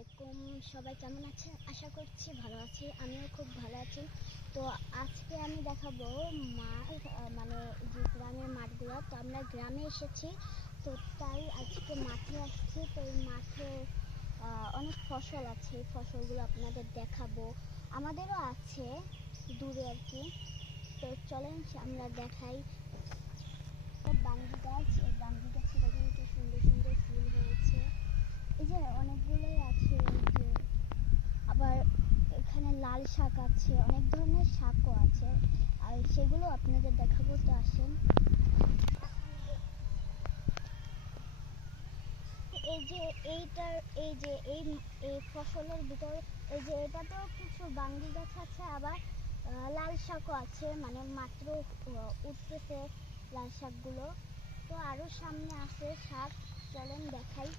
আলাইকুম, সবাই কেমন আছেন? আশা করছি ভালো আছি। আমিও খুব ভালো আছি। তো আজকে আমি দেখাবো মাঠ, মানে যে গ্রামের মাঠগুলো। তো আমরা গ্রামে এসেছি, তো তাই আজকে মাঠে আসছি। তো এই মাঠে অনেক ফসল আছে, এই ফসলগুলো আপনাদের দেখাবো। আমাদেরও আছে দূরে আর কি। তো চলেন আমরা দেখাই। বাঙ্গি গাছ, এই বাঙ্গি গাছে দেখেন কি সুন্দর সুন্দর ফুল হয়েছে। এই যে অনেকগুলোই আছে, এই যে আবার এখানে লাল শাক আছে, অনেক ধরনের শাকও আছে, আর সেগুলো আপনাদের দেখাবো। তো আসেন। এই যে এইটার এই যে এই ফসলের ভিতর এই যে এটাতেও কিছু বাঙ্গি গাছ আছে, আবার লাল শাকও আছে, মানে মাত্র উঠতেছে লাল শাকগুলো। তো আরো সামনে আছে শাক, চলেন দেখাই।